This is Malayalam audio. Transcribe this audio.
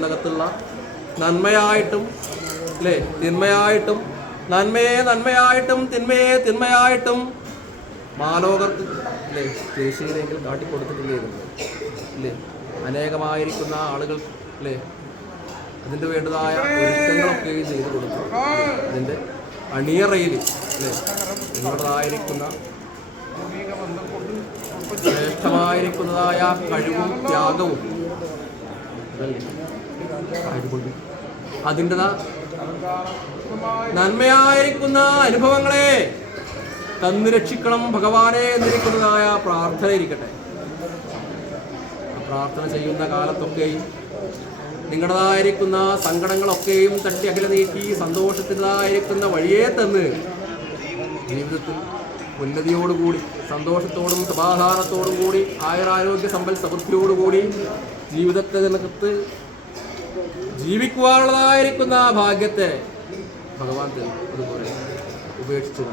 മനസ്സിനകത്തുള്ള നന്മയായിട്ടും അല്ലേ തിന്മയായിട്ടും, നന്മയെ നന്മയായിട്ടും തിന്മയെ തിന്മയായിട്ടും മാലോകർക്ക് അല്ലേ ദേശീയരെങ്കിൽ കാട്ടിക്കൊടുത്തിട്ടില്ലേ അല്ലേ? അനേകമായിരിക്കുന്ന ആളുകൾ അല്ലേ അതിൻ്റെ വേണ്ടതായ ഒരുക്കങ്ങളൊക്കെ ചെയ്ത് കൊടുക്കും. അതിൻ്റെ അണിയറയിൽ അല്ലേ നിങ്ങളുടേതായിരിക്കുന്ന ശ്രേഷ്ഠമായിരിക്കുന്നതായ കഴിവും ത്യാഗവും അതിൻ്റെ നന്മയായിരിക്കുന്ന അനുഭവങ്ങളെ തന്നു രക്ഷിക്കണം ഭഗവാനെ എന്നിരിക്കുന്നതായ പ്രാർത്ഥന ഇരിക്കട്ടെ. പ്രാർത്ഥന ചെയ്യുന്ന കാലത്തൊക്കെയും നിങ്ങളുടേതായിരിക്കുന്ന സങ്കടങ്ങളൊക്കെയും തട്ടി അകലെ നീക്കി സന്തോഷത്തിൻ്റെതായിരിക്കുന്ന വഴിയെ തന്ന് ജീവിതത്തിൽ ഉന്നതിയോടുകൂടി സന്തോഷത്തോടും സമാധാനത്തോടും കൂടി ആയുരാരോഗ്യ സമ്പൽ സമൃദ്ധിയോടുകൂടി ജീവിതത്തിനകത്ത് ജീവിക്കുവാനുള്ളതായിരിക്കുന്ന ഭാഗ്യത്തെ ഭഗവാൻ അതുപോലെ ഉപേക്ഷിച്ചു.